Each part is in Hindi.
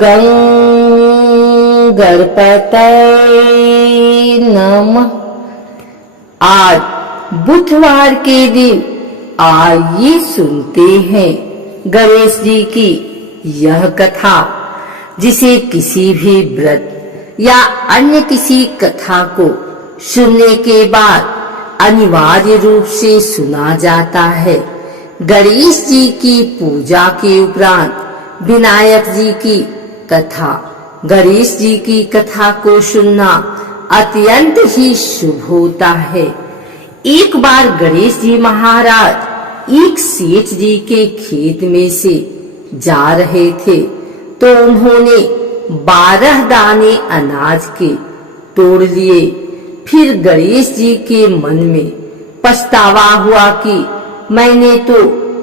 गणपतये नमः। आज बुधवार के दिन आइए सुनते हैं गणेश जी की यह कथा, जिसे किसी भी व्रत या अन्य किसी कथा को सुनने के बाद अनिवार्य रूप से सुना जाता है। गणेश जी की पूजा के उपरांत विनायक जी की कथा, गणेश जी की कथा को सुनना अत्यंत ही शुभ होता है। एक बार गणेश जी महाराज एक सेठ जी के खेत में से जा रहे थे, तो उन्होंने 12 दाने अनाज के तोड़ लिए। फिर गणेश जी के मन में पछतावा हुआ कि मैंने तो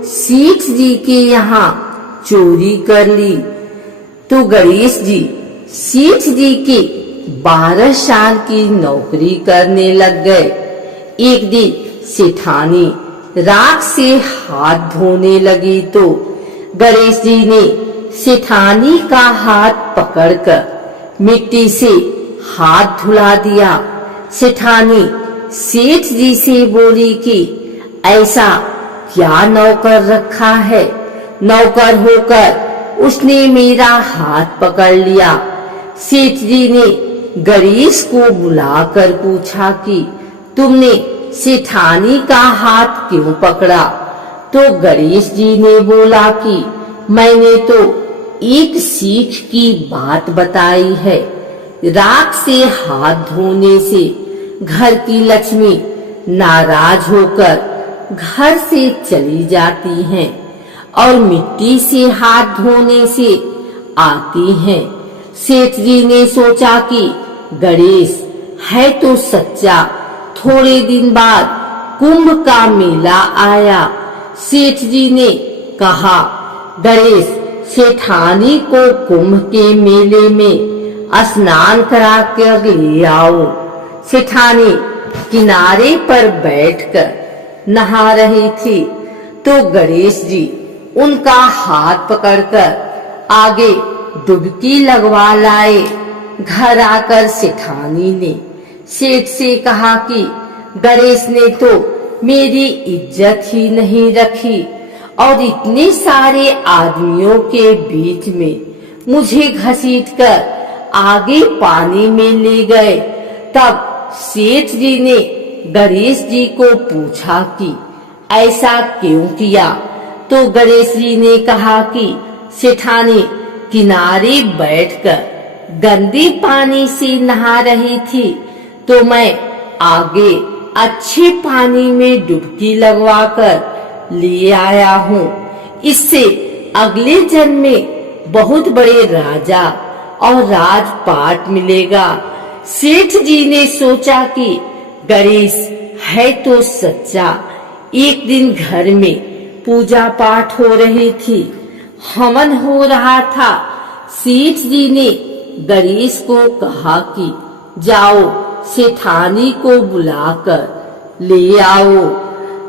सेठ जी के यहाँ चोरी कर ली। तो गणेश जी सेठ जी के 12 साल की नौकरी करने लग गए। एक दिन सेठानी राख से हाथ धोने लगी, तो गणेश जी ने सेठानी का हाथ पकड़कर मिट्टी से हाथ धुला दिया। सेठानी सेठ जी से बोली कि ऐसा क्या नौकर रखा है, नौकर होकर उसने मेरा हाथ पकड़ लिया। सेठ जी ने गणेश को बुलाकर पूछा कि तुमने सेठानी का हाथ क्यों पकड़ा? तो गणेश जी ने बोला कि मैंने तो एक सीख की बात बताई है। राख से हाथ धोने से घर की लक्ष्मी नाराज होकर घर से चली जाती हैं और मिट्टी से हाथ धोने से आती हैं। सेठ जी ने सोचा कि गणेश है तो सच्चा। थोड़े दिन बाद कुंभ का मेला आया। सेठ जी ने कहा, गणेश सेठानी को कुंभ के मेले में स्नान करा कर ले आओ। सेठानी किनारे पर बैठकर नहा रही थी, तो गणेश जी उनका हाथ पकड़कर आगे डुबकी लगवा लाए। घर आकर सेठानी ने सेठ से कहा कि गणेश ने तो मेरी इज्जत ही नहीं रखी और इतने सारे आदमियों के बीच में मुझे घसीटकर आगे पानी में ले गए। तब सेठ जी ने गणेश जी को पूछा कि ऐसा क्यों किया? तो गणेश जी ने कहा कि सेठानी किनारे बैठकर गंदे पानी से नहा रही थी, तो मैं आगे अच्छे पानी में डुबकी लगवाकर ले आया हूँ। इससे अगले जन्म में बहुत बड़े राजा और राजपाट मिलेगा। सेठ जी ने सोचा कि गणेश है तो सच्चा। एक दिन घर में पूजा पाठ हो रही थी, हवन हो रहा था। सेठ जी ने गणेश को कहा कि जाओ सेठानी को बुलाकर ले आओ।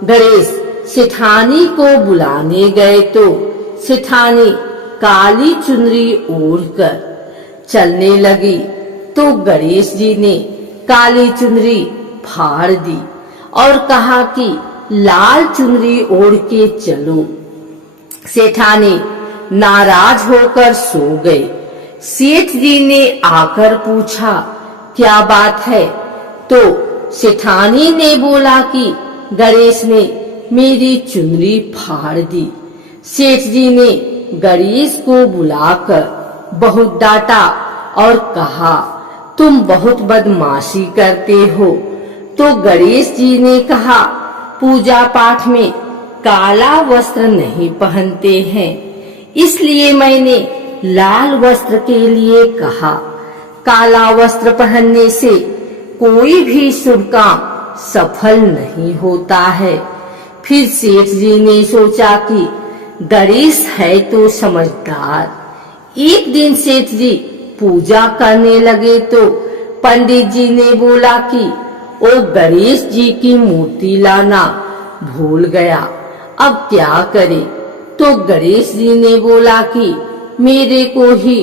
गणेश सेठानी को बुलाने गए, तो सेठानी काली चुनरी ओढ़कर चलने लगी। तो गणेश जी ने काली चुनरी फाड़ दी और कहा कि लाल चुनरी ओढ़ के चलो। सेठानी नाराज होकर सो गए। सेठ जी ने आकर पूछा, क्या बात है? तो सेठानी ने बोला कि गणेश ने मेरी चुनरी फाड़ दी। सेठ जी ने गणेश को बुलाकर बहुत डांटा और कहा, तुम बहुत बदमाशी करते हो। तो गणेश जी ने कहा, पूजा पाठ में काला वस्त्र नहीं पहनते हैं, इसलिए मैंने लाल वस्त्र के लिए कहा। काला वस्त्र पहनने से कोई भी शुभ काम सफल नहीं होता है। फिर सेठ जी ने सोचा कि गणेश है तो समझदार। एक दिन सेठ जी पूजा करने लगे, तो पंडित जी ने बोला कि ओ गणेश जी की मूर्ति लाना भूल गया, अब क्या करे? तो गणेश जी ने बोला कि मेरे को ही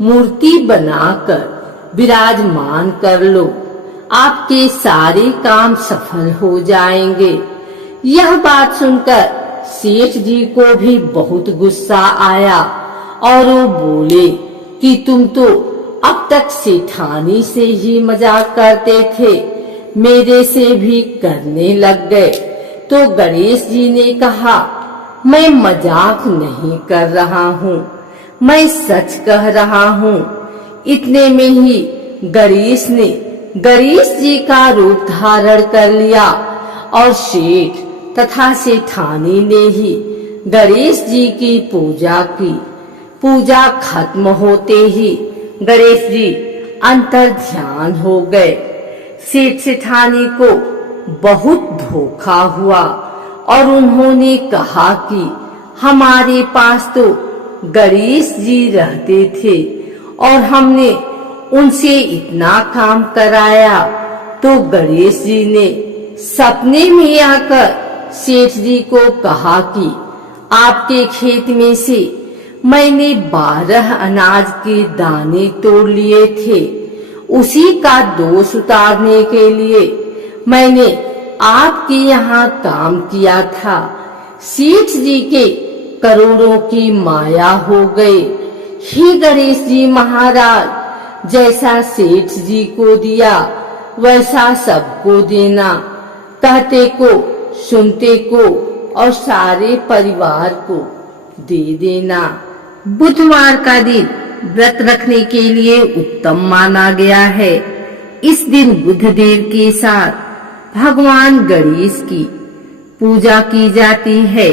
मूर्ति बनाकर विराजमान कर लो, आपके सारे काम सफल हो जाएंगे। यह बात सुनकर सेठ जी को भी बहुत गुस्सा आया और वो बोले कि तुम तो अब तक सेठानी से ही मजाक करते थे, मेरे से भी करने लग गए। तो गणेश जी ने कहा, मैं मजाक नहीं कर रहा हूँ, मैं सच कह रहा हूँ। इतने में ही गणेश जी का रूप धारण कर लिया और सेठ तथा सेठानी ने ही गणेश जी की पूजा की। पूजा खत्म होते ही गणेश जी अंतर ध्यान हो गए। सेठ सेठानी को बहुत धोखा हुआ और उन्होंने कहा कि हमारे पास तो गणेश जी रहते थे और हमने उनसे इतना काम कराया। तो गणेश जी ने सपने में आकर सेठ जी को कहा कि आपके खेत में से मैंने 12 अनाज के दाने तोड़ लिए थे, उसी का दोष उतारने के लिए मैंने आपके यहाँ काम किया था। सेठ जी के करोड़ों की माया हो गई। हे गणेश जी महाराज, जैसा सेठ जी को दिया वैसा सबको देना, कहते को सुनते को और सारे परिवार को दे देना। बुधवार का दिन व्रत रखने के लिए उत्तम माना गया है। इस दिन बुधदेव के साथ भगवान गणेश की पूजा की जाती है।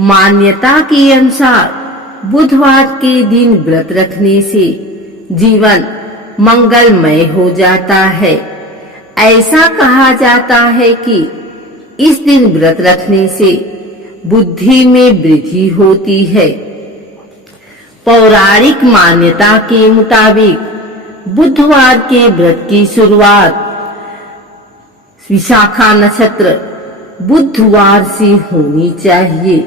मान्यता के अनुसार बुधवार के दिन व्रत रखने से जीवन मंगलमय हो जाता है। ऐसा कहा जाता है कि इस दिन व्रत रखने से बुद्धि में वृद्धि होती है। पौराणिक मान्यता के मुताबिक बुधवार के व्रत की शुरुआत विशाखा नक्षत्र बुधवार से होनी चाहिए।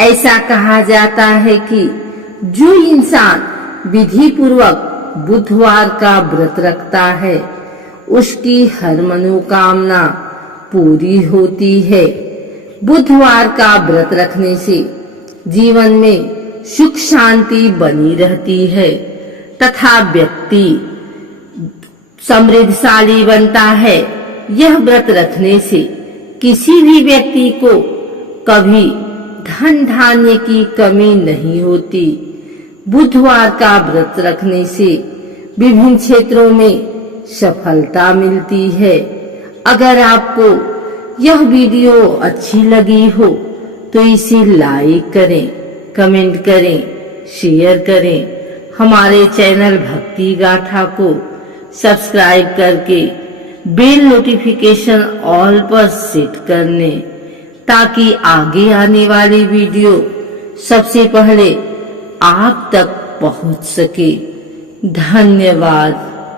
ऐसा कहा जाता है कि जो इंसान विधि पूर्वक बुधवार का व्रत रखता है उसकी हर मनोकामना पूरी होती है। बुधवार का व्रत रखने से जीवन में सुख शांति बनी रहती है तथा व्यक्ति समृद्धशाली बनता है। यह व्रत रखने से किसी भी व्यक्ति को कभी धन धान्य की कमी नहीं होती। बुधवार का व्रत रखने से विभिन्न क्षेत्रों में सफलता मिलती है। अगर आपको यह वीडियो अच्छी लगी हो तो इसे लाइक करें, कमेंट करें, शेयर करें। हमारे चैनल भक्ति गाथा को सब्सक्राइब करके बेल नोटिफिकेशन ऑल पर सेट कर लें ताकि आगे आने वाली वीडियो सबसे पहले आप तक पहुंच सके। धन्यवाद।